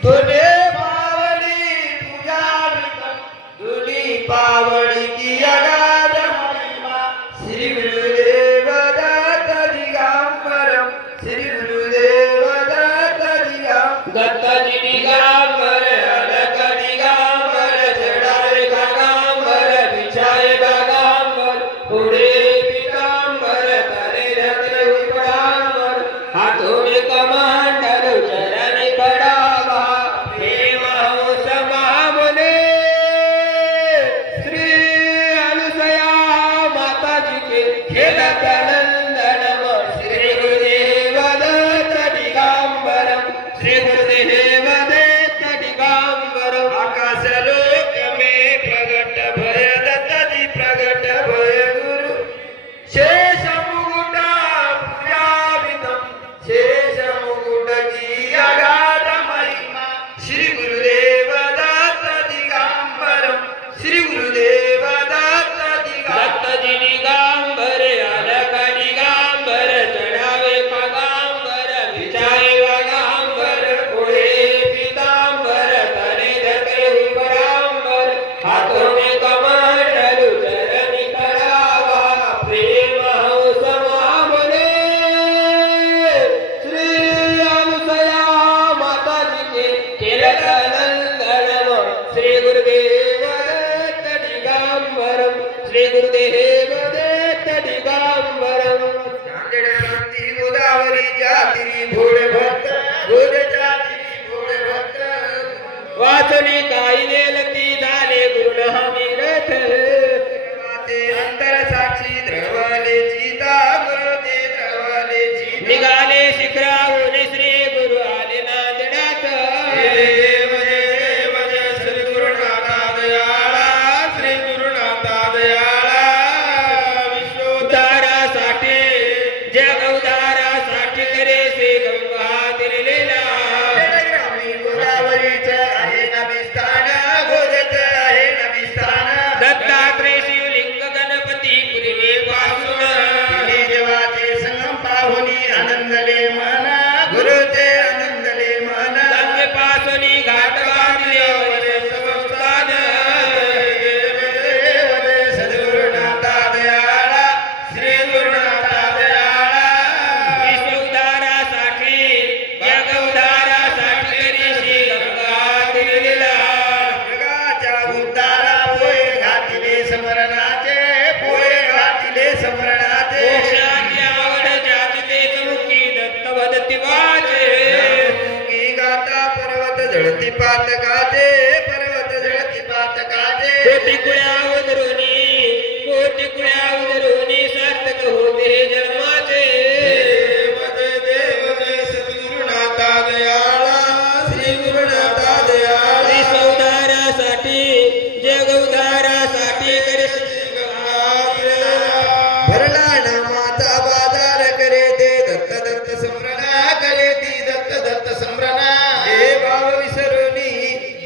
Good day.